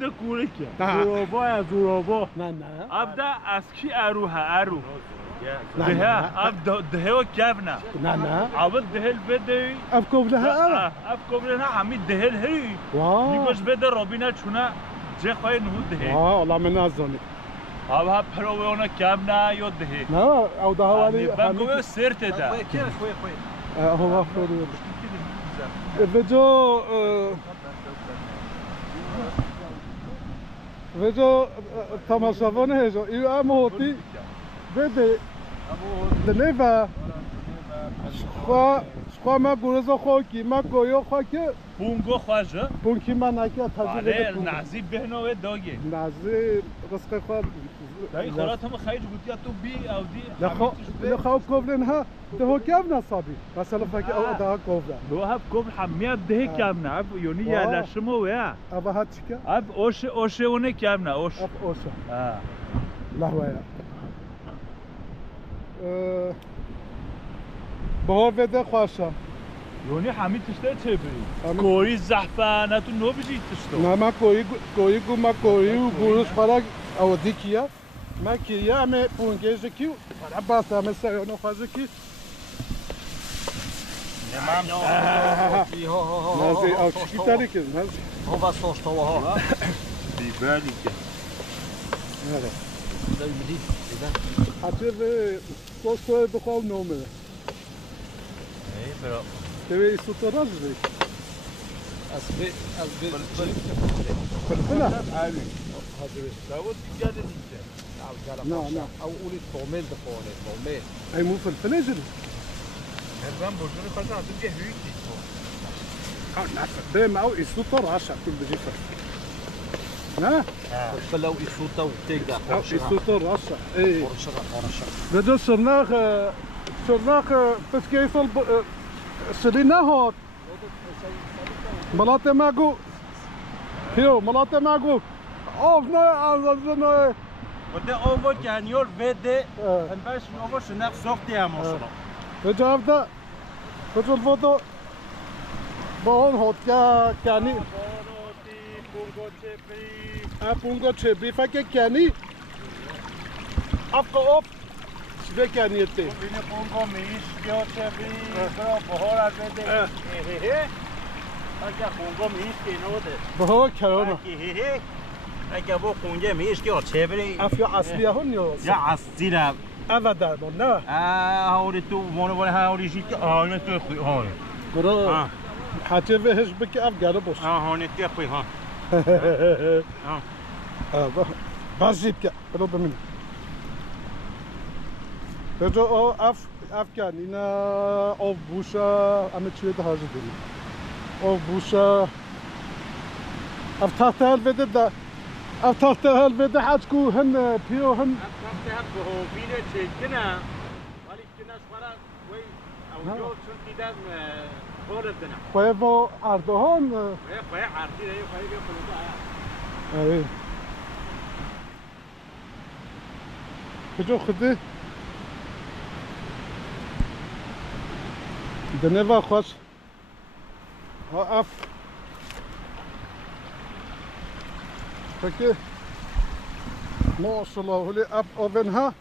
بده کورکه زورابا نه ابدا از کی اروها ارو ده و کبنا نه اول دهل بده اب کوبله اب کوبله همین دهل هی نیگوش بده رابینه چونه چه خواهی نهود ده والله من نازونی ها پروه اونا کبنا یا ده نه او ده ولی بگو سرت ده هو خورد وجو وجو تماشاوانه هجو ایو ام هوتی بده دنیفا شخوا ما گورزا خواکی ما گویو خواکی پونگو خواجه پونکی من نکی بله نازی بهنوه داگه نازی رزق خواه دایی خورات هم خیلی گوتیا تو بی او دی لخوا کوبلن ها ده کم نصابی مثلا فکر او ده کوبلن دو هف کوبل همیت ده کم نه یونی یا لشمو ویا ابا هات چیکه اب اوشه اونه کم نه اوش اب اوشه لا ویا بهار بده خواشم یونی همین تشته چه بری کوری زحفه تو نو بشید تشته نه ما کوری گو ما کوری و گورش فرق او دیکیه ما کیه همه پونگیز کی بس همه سریانو خوازه کی نازی او چی تاری که نازی هو بس اشتوا ها بیبالی که نره دایی بدی حتی به کوستو بخواه نومه ای برا تبي سوتراج ذي از بي فلفلة عالي هذا داود تجارة لا او قولي طوميل بخوني طوميل اي مو فلفلة جري هربان بوجوني خاطر عطل جه هيكي نعرف ده معه سوتراج كل بدي ها فلفلة وإيسوتا وتيجا سوتراج اي قرشة بدو شرناخ بس كيصل سلينا هات ملاته ماگو هیو ملاته ماگو آف نه آزادنه وده اوو کنیور بده انباش اوو شناخ سوختی هماشون بجاف ده بجول فوتو با اون هات کنی پونگو چپی فکر کنی افقا اف شده کنیته بینه پونگو میش یا چپی برا بهار از بده اگه پونگو میش که نوده بهار کرونا اگه با خونجه میش که چه بری افیا اصلی هون یا اصلی نه اول درمان نه هاوری تو مونو ولی هاوری شی که آنه تو خوی هاوری برو حتی بهش بکی اف گره باش هاونه تو خوی ها بازیب که برو بمین بجا اف کن اینا آف بوشا همه چیه ده هاجه داریم آف بوشا اف تحت هل بده ده اف تحت هل بده حد کو هن پیو هن تحت هل به بینه چه کنه ولی کنه شوارا وی او جو چون دیدن خورد دنه خواه با اردهان خواه عرضی ده خواه بیا خلوده آره بجا خده دنوا خوش ها اف فکر ماشاءالله هولی اف آون ها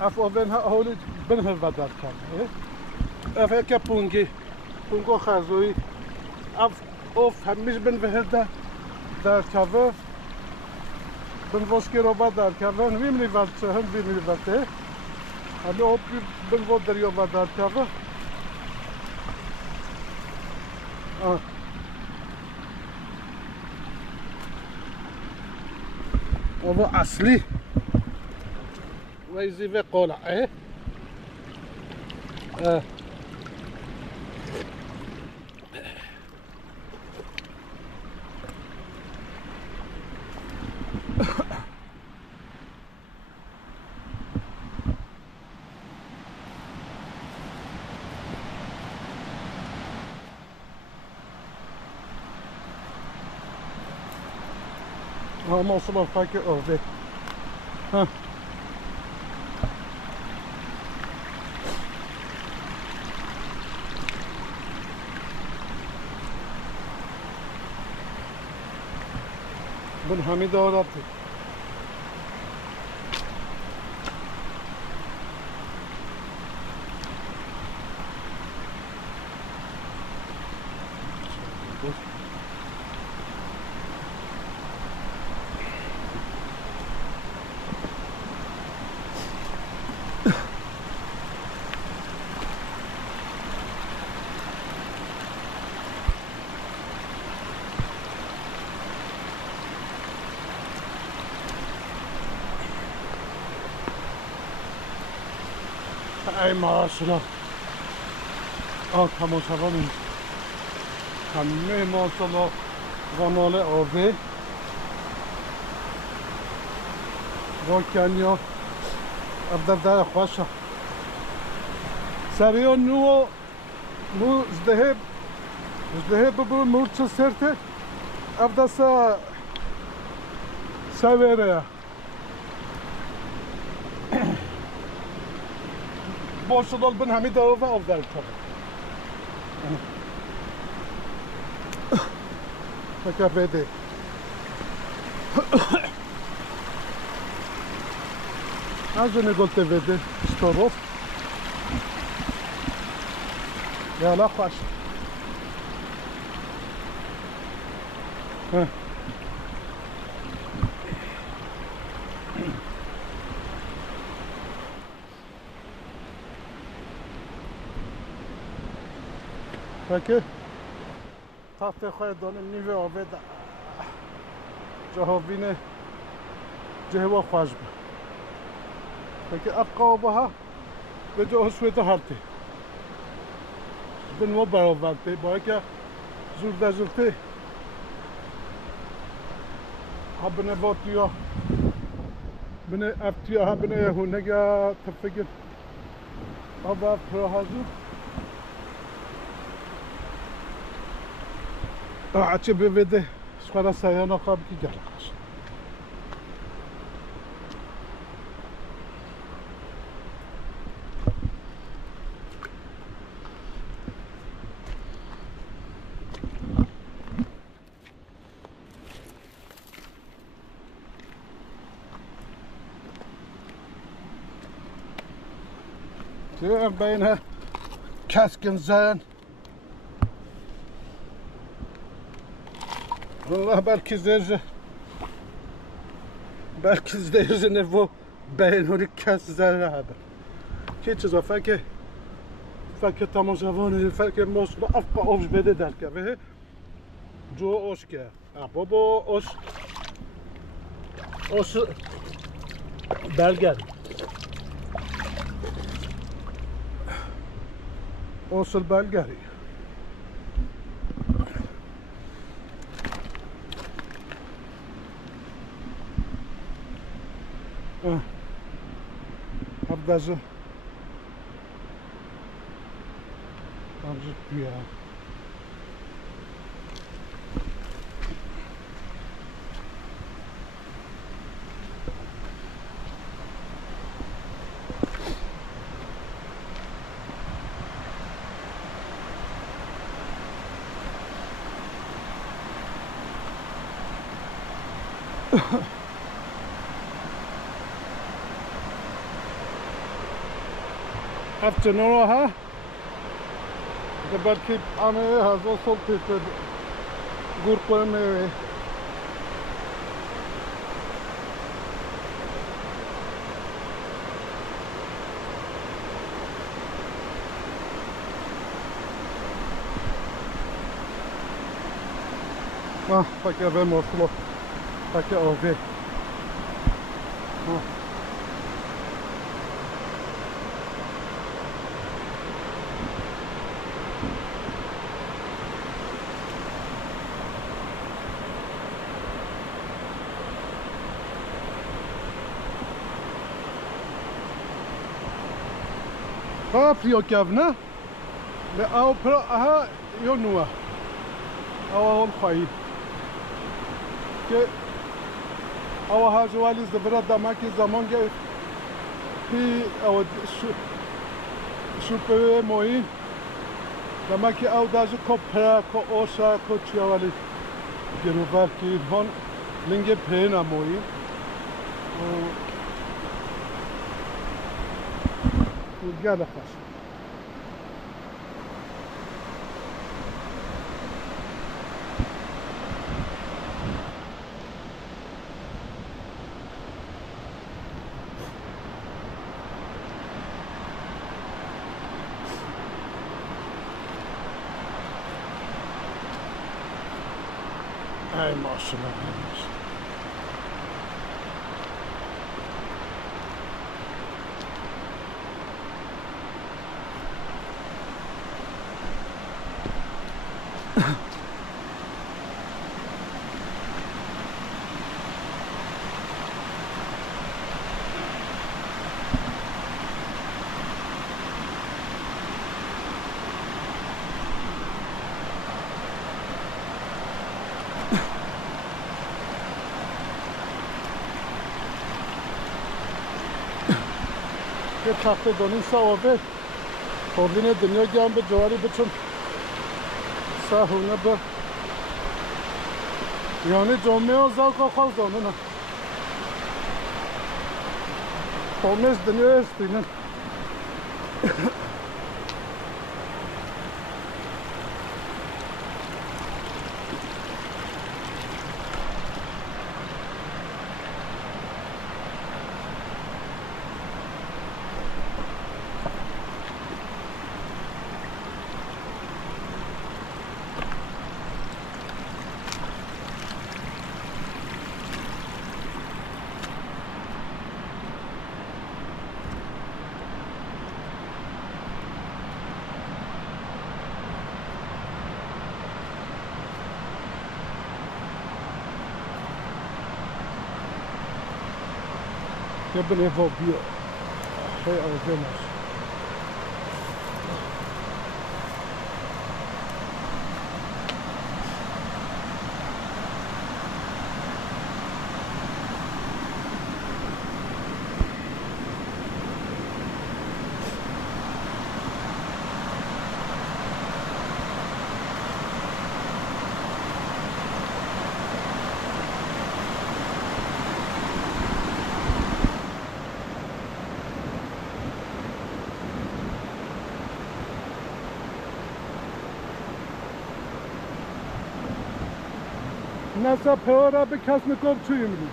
اف آون ها هولی بنه ودر کرد اف اکه پونگو خرزوی اف همیش بن وهده در کبه بن واسکی رو با در کبه نمیمونی ورچه هم بیمونی ورچه همی آبی بلوا دریا و در کبه آبا اصلی ویزی و قلعه ما صبح فاكر أوه ها بن حمید آورد ای ماشاءالله تماشاگران همه ماشاءالله غنال آبی و کنیا در خوشه سریع نو ازدهب ببرو مرچ سرته افده سویره باشه دال بن همه داره و افضل کنه فکر بده از اون گلته بده استروف یالا خوش فکر تحت خواهد دانه نیوه آبه جهابینه جهوا خوش به فکر افقا آبه ها به جا حسویت هرته بنوا برآورده با که زورده ها بنه واتیا بنه افتیا ها بنه هونگا تفکر آب افترا هزو عچه ببده سخورا سیانا خواب کی گره خوش تو بین کسکن زن والله belki zderze nevo beynori kes zerre habe. Ki çiza fake tamamzavane fake mosba afpa ovj bede derke ve jo oşke. Baba oş belger. Osel belgeri. Abdazı ya. Afternoon ha? The belki ame has also tasted gurkul meyve. Fakir ve moslo. Fakir ove. Friokavna, ve au pro aha yonua, au khoi. Ke au hajwali zbra damaki zaman ge fi au super moi damaki au daj kopra ko osa ko chiawali geruvar ki hon لنگه پین اموی و گل خوش ای ماشالله یه تخته دونین سوابه خوردین دنیا گم به جواری بچون سهونه به یعنی جمعه و زاق خواست دانونه خومش دنیا استینه Я бы не вобил. Хай алгенаш. نسا پهورا به کس میکن توی میلی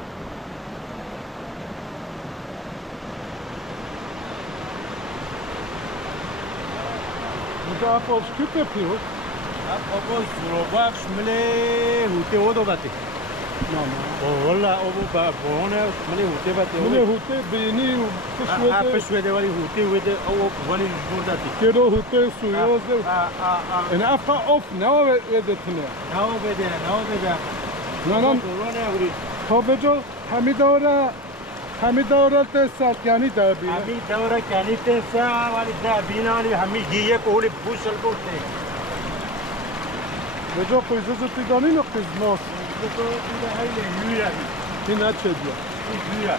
مدافع از کیت پیو ابو سروباخش ملی هوته ودو باتی نه والله ابو بونه ملی هوته باتی ملی هوته بینی و پشوده ولی هوته وده او ولی برداتی کدو هوته سویوزه این افا اوف نو وده تنه نو بده نه تا بجو همی دوره تسال یعنی دابی همی دوره کنی تسا ولی دابینانی همی گیه کولی بوشل کوته بجو خویزه زتی دانی نقیز ماس تو دیگه هیله یویا این چه دیا یویا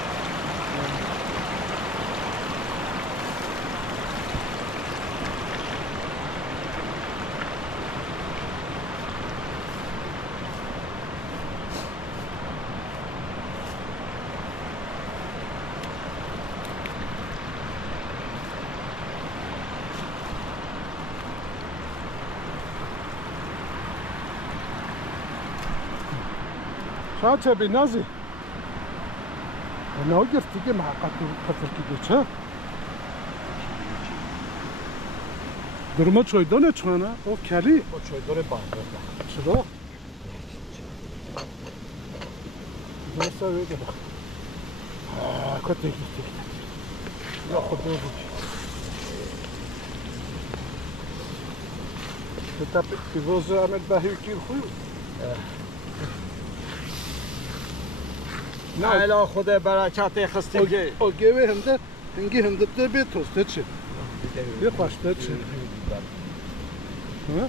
شاید چه بی نازی نه گفتی که محقق کفر کیده چه درما چایدانه چانه او کلی با چایدار بانده چرا؟ درسته بگه کتی گفتی یا خود بگو کتاب پیوزه امید بهی کیر خوی نه الا خود برکت خستی که اوگه هنده هنگی هنده ده به توسته چه یه خوشته چه ها؟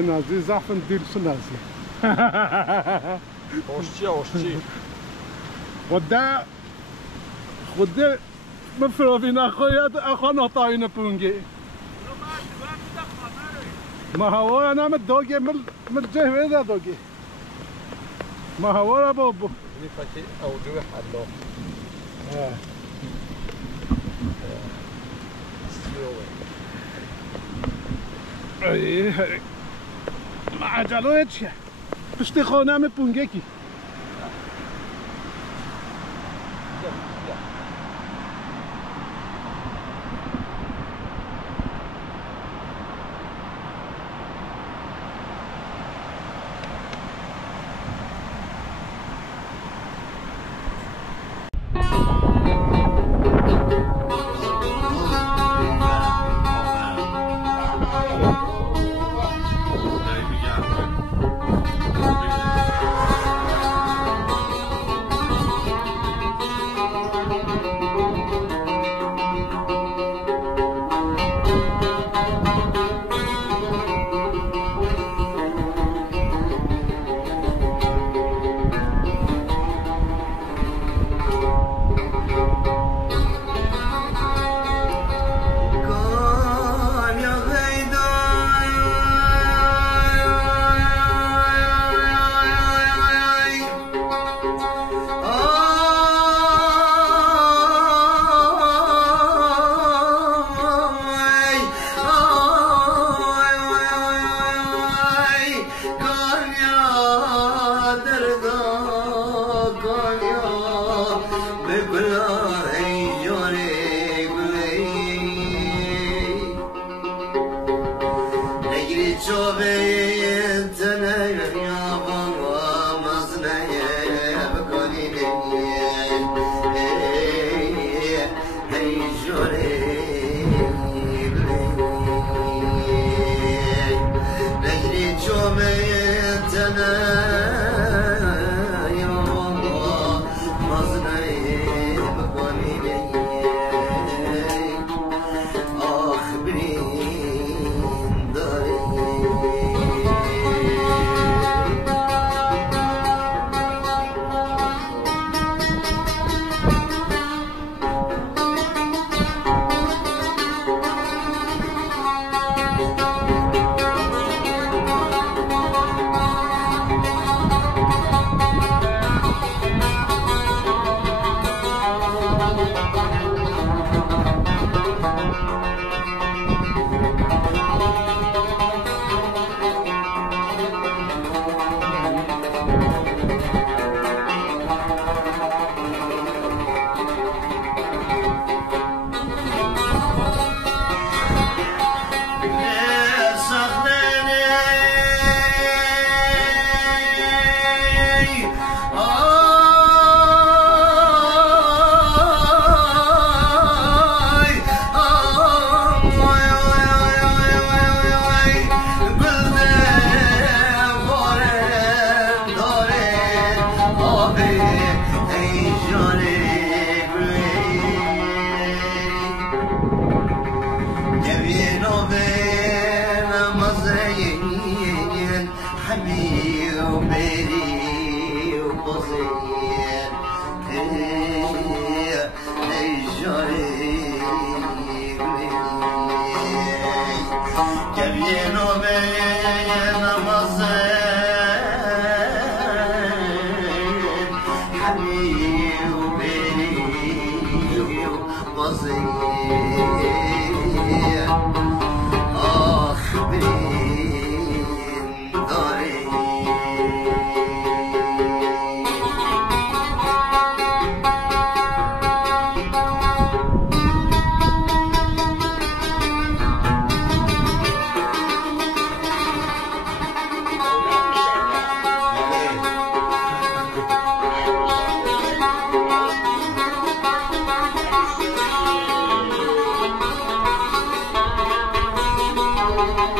نازی زحفن دیلسو نازی آشچی خدا مفروضين أخو نطاين بونجي ما هو أنا متدوجي من الجهة هذا دوجي ما هو يا بابو اللي فاتي أو جوي حلو اي ما عجلو هيتش پشت خانم پونگکی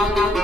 Thank you.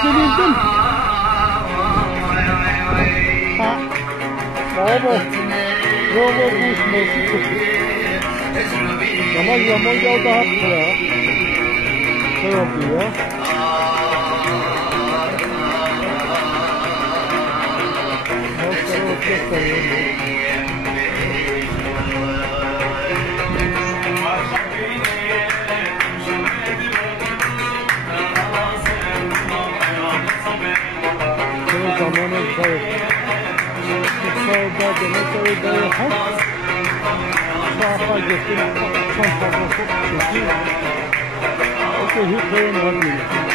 Silindin. Bravo. Bravo kuşması. Ama zaman geldi hakkı ya. Ne oldu ya? Nasıl olacak zamanı kayıp. Sağda demek öyle hak. Sağa gittim. Son tablosu çekti. O da hiç koyamadım.